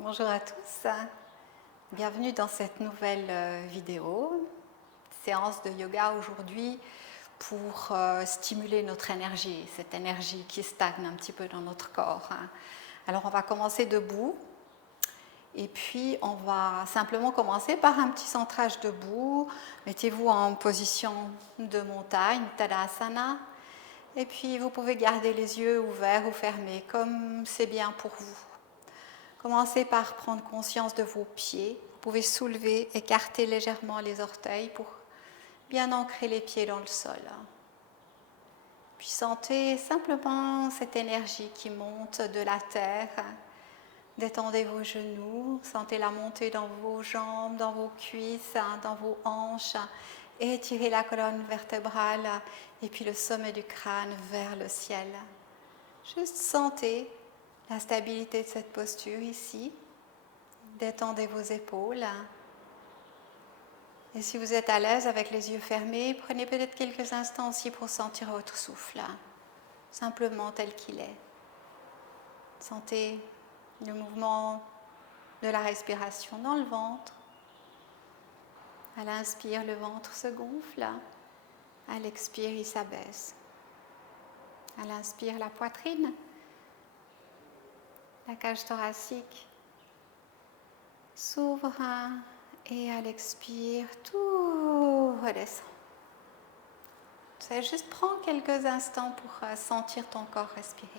Bonjour à tous, bienvenue dans cette nouvelle vidéo, séance de yoga aujourd'hui pour stimuler notre énergie, cette énergie qui stagne un petit peu dans notre corps. Alors on va commencer debout et puis on va simplement commencer par un petit centrage debout. Mettez-vous en position de montagne, Tadasana, et puis vous pouvez garder les yeux ouverts ou fermés comme c'est bien pour vous. Commencez par prendre conscience de vos pieds. Vous pouvez soulever, écarter légèrement les orteils pour bien ancrer les pieds dans le sol. Puis sentez simplement cette énergie qui monte de la terre. Détendez vos genoux, sentez la montée dans vos jambes, dans vos cuisses, dans vos hanches. Étirez la colonne vertébrale et puis le sommet du crâne vers le ciel. Juste sentez la stabilité de cette posture ici. Détendez vos épaules. Et si vous êtes à l'aise avec les yeux fermés, prenez peut-être quelques instants aussi pour sentir votre souffle, simplement tel qu'il est. Sentez le mouvement de la respiration dans le ventre. À l'inspire, le ventre se gonfle. À l'expire, il s'abaisse. À l'inspire, la poitrine, la cage thoracique s'ouvre. Et à l'expire, tout redescend. Tu vas juste prendre quelques instants pour sentir ton corps respirer.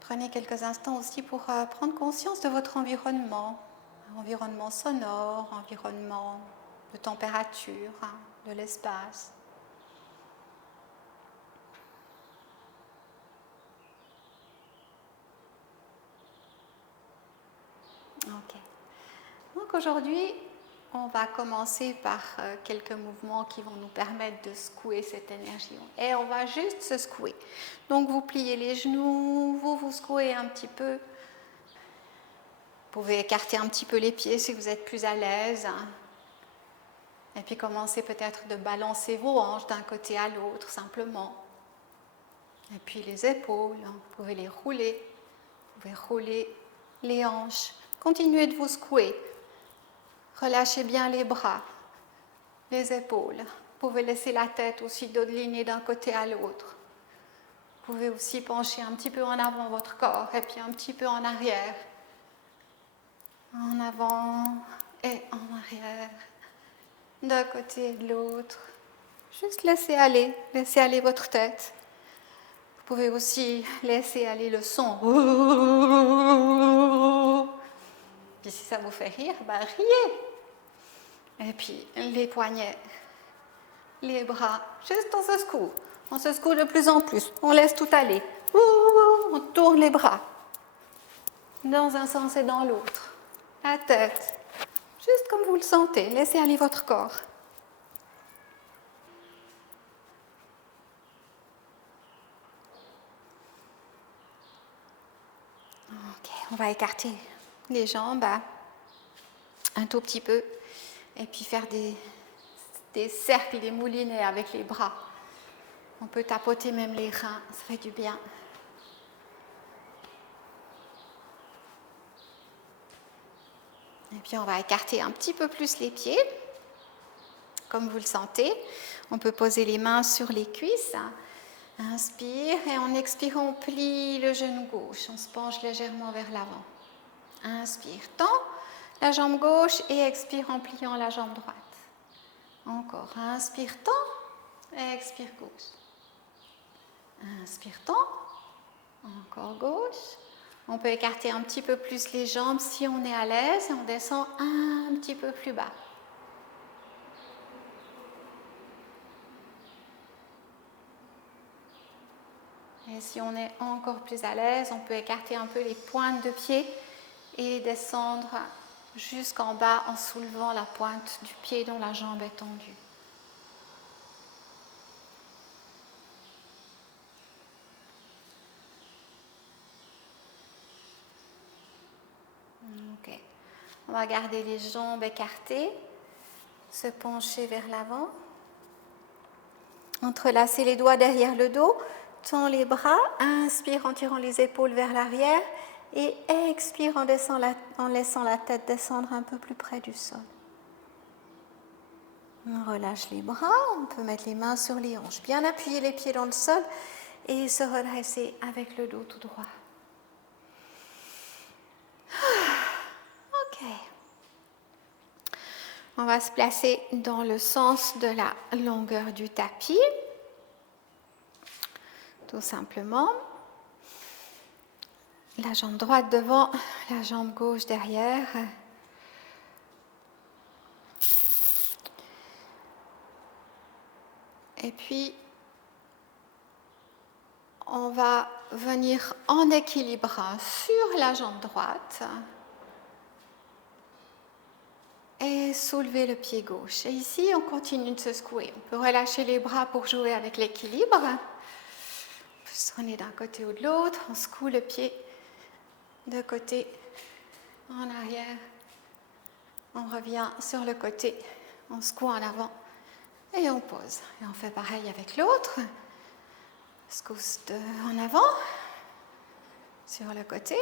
Prenez quelques instants aussi pour prendre conscience de votre environnement sonore, environnement de température, de l'espace. Ok. Donc aujourd'hui, on va commencer par quelques mouvements qui vont nous permettre de secouer cette énergie. Et on va juste se secouer. Donc vous pliez les genoux, vous secouez un petit peu. Vous pouvez écarter un petit peu les pieds si vous êtes plus à l'aise. Et puis commencez peut-être de balancer vos hanches d'un côté à l'autre simplement. Et puis les épaules, vous pouvez les rouler. Vous pouvez rouler les hanches. Continuez de vous secouer. Relâchez bien les bras, les épaules. Vous pouvez laisser la tête aussi dodelinée d'un côté à l'autre. Vous pouvez aussi pencher un petit peu en avant votre corps et puis un petit peu en arrière. En avant et en arrière. D'un côté et de l'autre. Juste laissez aller votre tête. Vous pouvez aussi laisser aller le son. Puis si ça vous fait rire, riez. Et puis les poignets, les bras, juste on se secoue. On se secoue de plus en plus. On laisse tout aller. On tourne les bras dans un sens et dans l'autre. La tête, juste comme vous le sentez. Laissez aller votre corps. Ok, on va écarter les jambes un tout petit peu et puis faire des cercles, des moulinets avec les bras. On peut tapoter même les reins, ça fait du bien. Et puis on va écarter un petit peu plus les pieds, comme vous le sentez. On peut poser les mains sur les cuisses. Inspire et en expirant, on plie le genou gauche. On se penche légèrement vers l'avant. Inspire, tends la jambe gauche et expire en pliant la jambe droite. Encore, inspire, tends et expire gauche. Inspire, tends, encore gauche. On peut écarter un petit peu plus les jambes si on est à l'aise et on descend un petit peu plus bas. Et si on est encore plus à l'aise, on peut écarter un peu les pointes de pied et descendre jusqu'en bas en soulevant la pointe du pied dont la jambe est tendue. Ok. On va garder les jambes écartées, se pencher vers l'avant. Entrelacez les doigts derrière le dos, tends les bras, inspire en tirant les épaules vers l'arrière et expire en laissant la tête descendre un peu plus près du sol. On relâche les bras, on peut mettre les mains sur les hanches, bien appuyer les pieds dans le sol et se redresser avec le dos tout droit. Ok. On va se placer dans le sens de la longueur du tapis, tout simplement. La jambe droite devant, la jambe gauche derrière. Et puis, on va venir en équilibre sur la jambe droite et soulever le pied gauche. Et ici, on continue de se secouer. On peut relâcher les bras pour jouer avec l'équilibre. On peut se tourner d'un côté ou de l'autre. On secoue le pied de côté en arrière. On revient sur le côté. On secoue en avant. Et on pose. Et on fait pareil avec l'autre. Secousse en avant, sur le côté,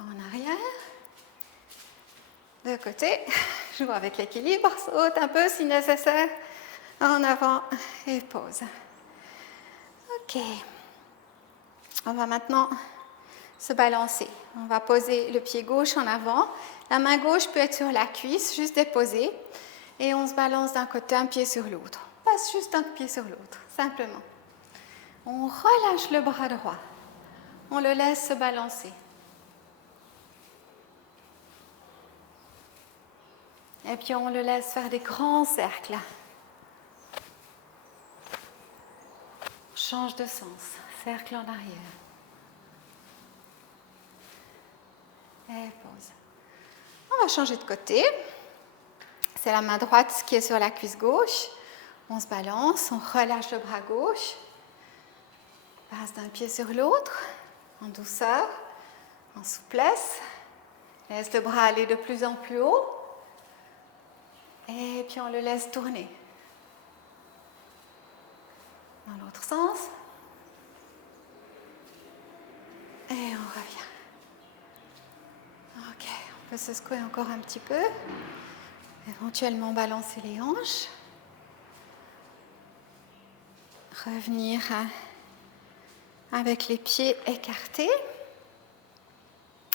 en arrière, de côté. Joue avec l'équilibre, saute un peu si nécessaire, en avant et pose. Ok. On va maintenant se balancer. On va poser le pied gauche en avant. La main gauche peut être sur la cuisse, juste déposée. Et on se balance d'un côté, un pied sur l'autre. On passe juste un pied sur l'autre, simplement. On relâche le bras droit. On le laisse se balancer. Et puis on le laisse faire des grands cercles. On change de sens. Cercle en arrière. Et pause. On va changer de côté. C'est la main droite qui est sur la cuisse gauche. On se balance, on relâche le bras gauche. On passe d'un pied sur l'autre, en douceur, en souplesse. Laisse le bras aller de plus en plus haut. Et puis on le laisse tourner. Dans l'autre sens. Et on revient. Ok, on peut se secouer encore un petit peu. Éventuellement balancer les hanches. Revenir avec les pieds écartés.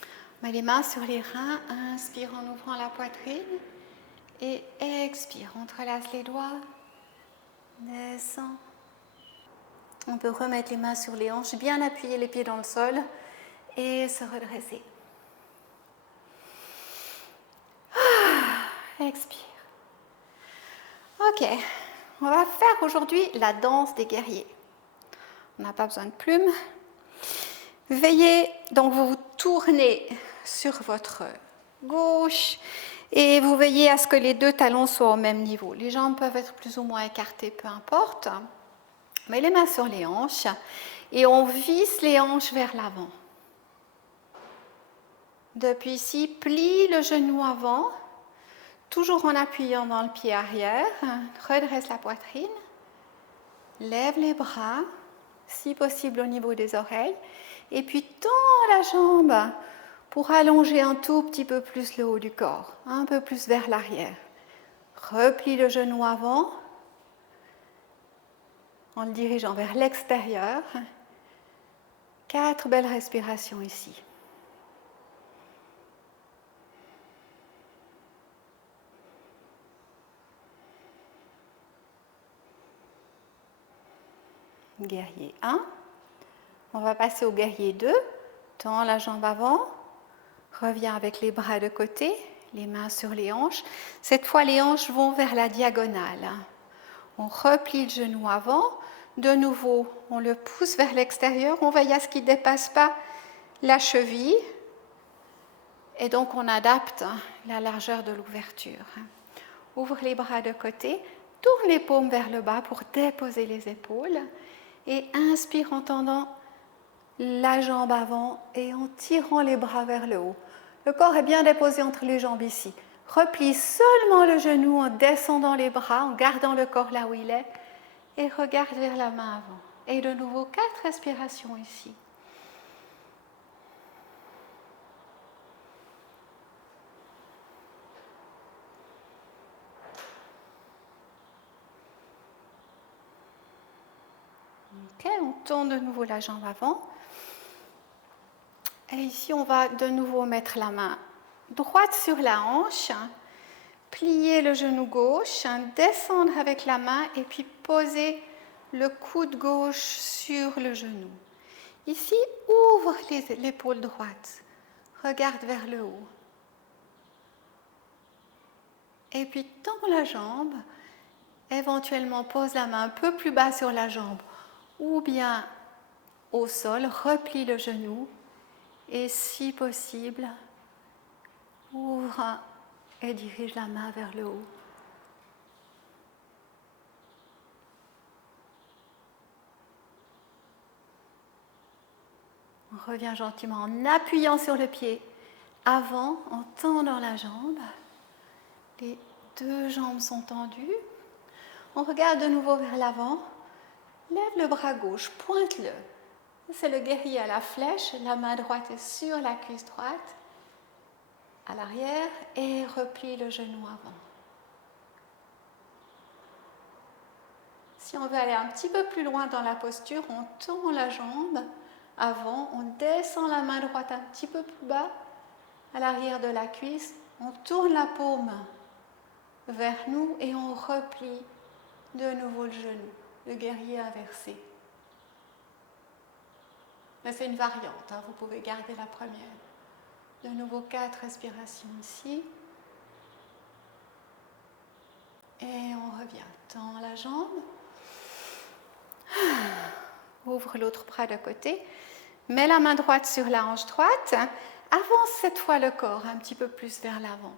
On met les mains sur les reins. Inspire en ouvrant la poitrine. Et expire. On entrelace les doigts. Descend. On peut remettre les mains sur les hanches. Bien appuyer les pieds dans le sol. Et se redresser. Expire. Ok, on va faire aujourd'hui la danse des guerriers. On n'a pas besoin de plumes. Veillez, donc vous vous tournez sur votre gauche et vous veillez à ce que les deux talons soient au même niveau. Les jambes peuvent être plus ou moins écartées, peu importe. Mais les mains sur les hanches et on visse les hanches vers l'avant. Depuis ici, plie le genou avant. Toujours en appuyant dans le pied arrière, redresse la poitrine, lève les bras, si possible au niveau des oreilles, et puis tends la jambe pour allonger un tout petit peu plus le haut du corps, un peu plus vers l'arrière. Replie le genou avant, en le dirigeant vers l'extérieur. 4 belles respirations ici. Guerrier 1. On va passer au guerrier 2. Tends la jambe avant. Reviens avec les bras de côté, les mains sur les hanches. Cette fois, les hanches vont vers la diagonale. On replie le genou avant. De nouveau, on le pousse vers l'extérieur. On veille à ce qu'il ne dépasse pas la cheville. Et donc, on adapte la largeur de l'ouverture. Ouvre les bras de côté. Tourne les paumes vers le bas pour déposer les épaules. Et inspire en tendant la jambe avant et en tirant les bras vers le haut. Le corps est bien déposé entre les jambes ici. Replie seulement le genou en descendant les bras, en gardant le corps là où il est. et regarde vers la main avant. Et de nouveau 4 respirations ici. Ok, on tourne de nouveau la jambe avant. Et ici, on va de nouveau mettre la main droite sur la hanche, plier le genou gauche, descendre avec la main et puis poser le coude gauche sur le genou. Ici, ouvre l'épaule droite, regarde vers le haut. Et puis tends la jambe, éventuellement pose la main un peu plus bas sur la jambe ou bien au sol, replie le genou et si possible, ouvre et dirige la main vers le haut. On revient gentiment en appuyant sur le pied avant, en tendant la jambe. Les 2 jambes sont tendues. On regarde de nouveau vers l'avant. Lève le bras gauche, pointe-le. C'est le guerrier à la flèche. La main droite est sur la cuisse droite, à l'arrière, et replie le genou avant. Si on veut aller un petit peu plus loin dans la posture, on tend la jambe avant, on descend la main droite un petit peu plus bas, à l'arrière de la cuisse, on tourne la paume vers nous et on replie de nouveau le genou, le guerrier inversé. Mais c'est une variante, vous pouvez garder la première. De nouveau 4 respirations ici. Et on revient, tend la jambe. Ouvre l'autre bras de côté. Mets la main droite sur la hanche droite. Avance cette fois le corps un petit peu plus vers l'avant.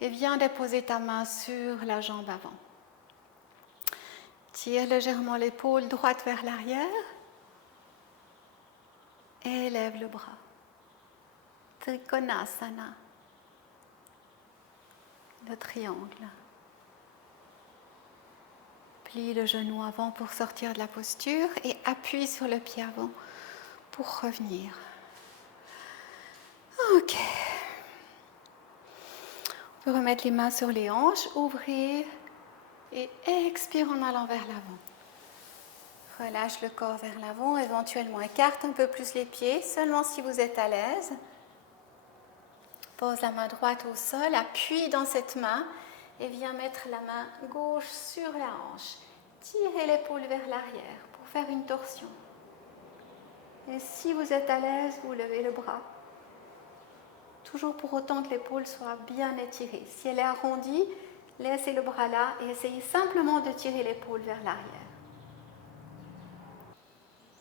Et viens déposer ta main sur la jambe avant. Tire légèrement l'épaule droite vers l'arrière. Et lève le bras. Trikonasana. Le triangle. Plie le genou avant pour sortir de la posture et appuie sur le pied avant pour revenir. Ok. On peut remettre les mains sur les hanches, ouvrir et expire en allant vers l'avant. Relâche le corps vers l'avant, éventuellement écarte un peu plus les pieds, seulement si vous êtes à l'aise. Pose la main droite au sol, appuie dans cette main et viens mettre la main gauche sur la hanche. Tirez l'épaule vers l'arrière pour faire une torsion. Et si vous êtes à l'aise, vous levez le bras. Toujours pour autant que l'épaule soit bien étirée. Si elle est arrondie, laissez le bras là et essayez simplement de tirer l'épaule vers l'arrière.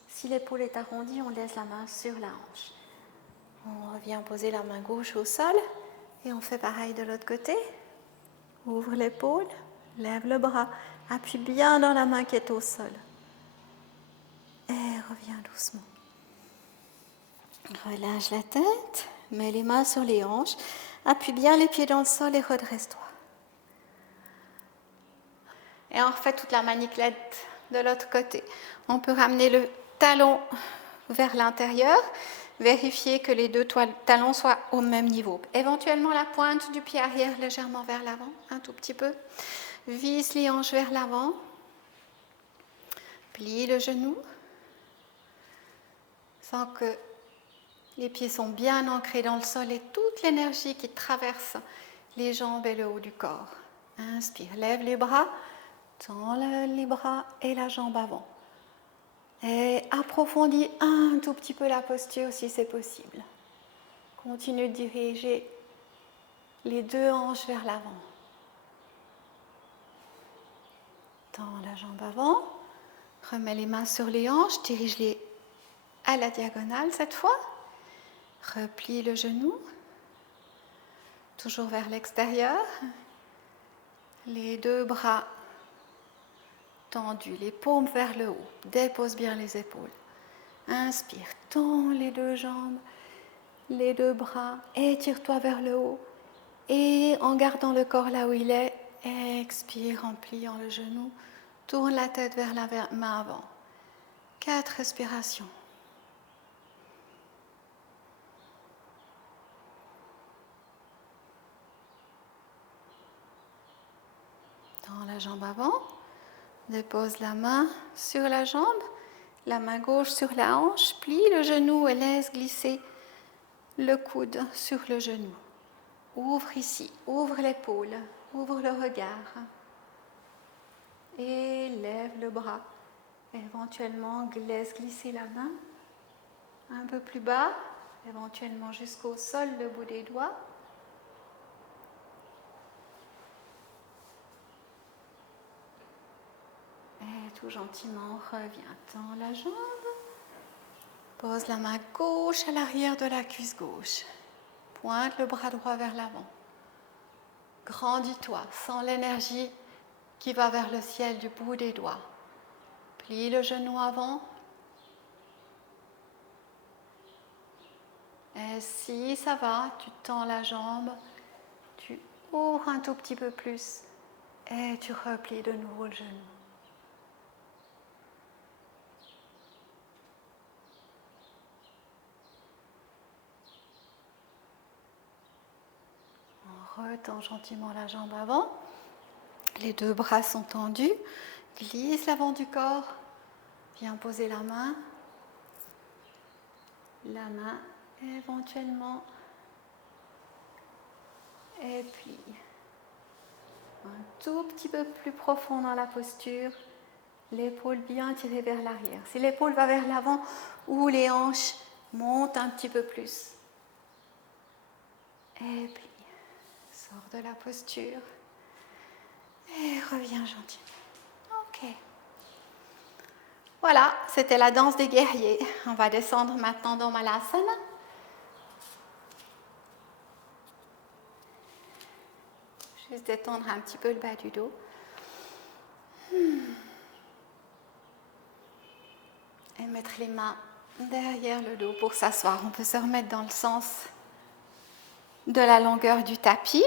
Si l'épaule est arrondie, on laisse la main sur la hanche. On revient poser la main gauche au sol et on fait pareil de l'autre côté. Ouvre l'épaule, lève le bras, appuie bien dans la main qui est au sol. Et reviens doucement. Relâche la tête, mets les mains sur les hanches, appuie bien les pieds dans le sol et redresse-toi. Et on refait toute la maniclette de l'autre côté. On peut ramener le talon vers l'intérieur, vérifier que les 2 talons soient au même niveau. Éventuellement la pointe du pied arrière légèrement vers l'avant, un tout petit peu. Visse les hanches vers l'avant. Plie le genou. Sens que les pieds sont bien ancrés dans le sol et toute l'énergie qui traverse les jambes et le haut du corps. Inspire, lève les bras, tends les bras et la jambe avant. Et approfondis un tout petit peu la posture si c'est possible. Continue de diriger les 2 hanches vers l'avant. Tends la jambe avant, remets les mains sur les hanches, dirige-les à la diagonale cette fois. Replie le genou, toujours vers l'extérieur. Les 2 bras tendus, les paumes vers le haut. Dépose bien les épaules. Inspire, tends les 2 jambes, les 2 bras, étire-toi vers le haut. Et en gardant le corps là où il est, expire en pliant le genou, Tourne la tête vers la main avant. 4 respirations. Tends la jambe avant. Dépose la main sur la jambe. La main gauche sur la hanche. Plie le genou et laisse glisser le coude sur le genou. Ouvre ici. Ouvre l'épaule. Ouvre le regard. Et lève le bras. Éventuellement, laisse glisser la main un peu plus bas, éventuellement jusqu'au sol, le bout des doigts. Et tout gentiment, reviens. Tends la jambe. Pose la main gauche à l'arrière de la cuisse gauche. Pointe le bras droit vers l'avant. Grandis-toi, sens l'énergie qui va vers le ciel du bout des doigts. Plie le genou avant. Et si ça va, tu tends la jambe, tu ouvres un tout petit peu plus et tu replies de nouveau le genou. On retend gentiment la jambe avant. Les 2 bras sont tendus. Glisse l'avant du corps. Viens poser la main. La main éventuellement. Et plie. Un tout petit peu plus profond dans la posture. L'épaule bien tirée vers l'arrière. Si l'épaule va vers l'avant ou les hanches montent un petit peu plus. Et plie. Sors de la posture. Et reviens gentiment. Ok. Voilà, c'était la danse des guerriers. On va descendre maintenant dans Malasana. Juste détendre un petit peu le bas du dos. Et mettre les mains derrière le dos pour s'asseoir. On peut se remettre dans le sens de la longueur du tapis.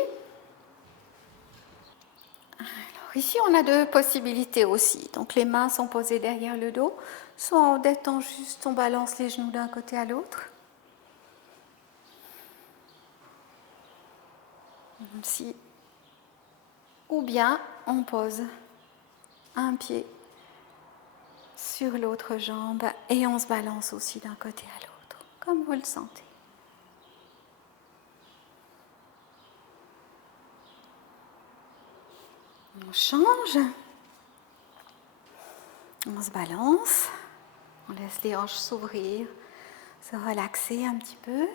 Alors ici, on a 2 possibilités aussi. Donc les mains sont posées derrière le dos. Soit on détend juste, on balance les genoux d'un côté à l'autre. Si. Ou bien on pose un pied sur l'autre jambe et on se balance aussi d'un côté à l'autre, comme vous le sentez. On change, on se balance, on laisse les hanches s'ouvrir, se relaxer un petit peu.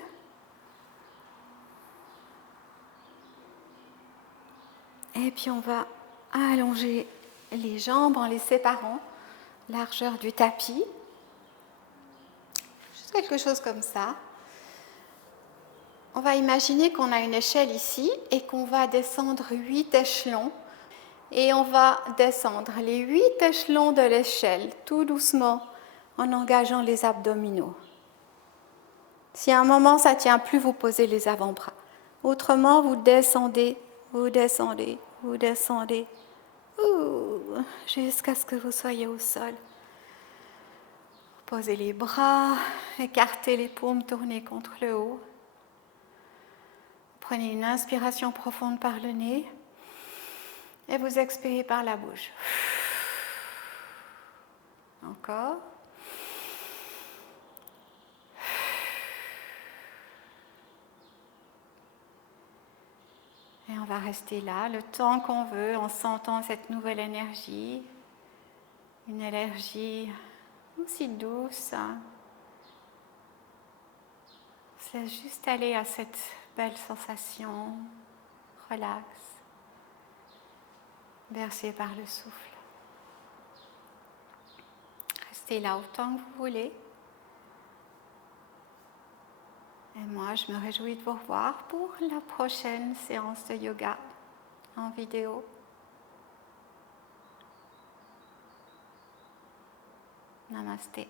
Et puis on va allonger les jambes en les séparant, largeur du tapis. Juste quelque chose comme ça. On va imaginer qu'on a une échelle ici et qu'on va descendre 8 échelons. Et on va descendre les 8 échelons de l'échelle, tout doucement, en engageant les abdominaux. Si à un moment ça ne tient plus, vous posez les avant-bras. Autrement, vous descendez, vous descendez, vous descendez, jusqu'à ce que vous soyez au sol. Posez les bras, écartez les paumes, tournez contre le haut. Prenez une inspiration profonde par le nez. Et vous expirez par la bouche. Encore. Et on va rester là le temps qu'on veut en sentant cette nouvelle énergie. Une énergie aussi douce. On se laisse juste aller à cette belle sensation. Relax. Bercé par le souffle. Restez là autant que vous voulez. Et moi, je me réjouis de vous revoir pour la prochaine séance de yoga en vidéo. Namasté.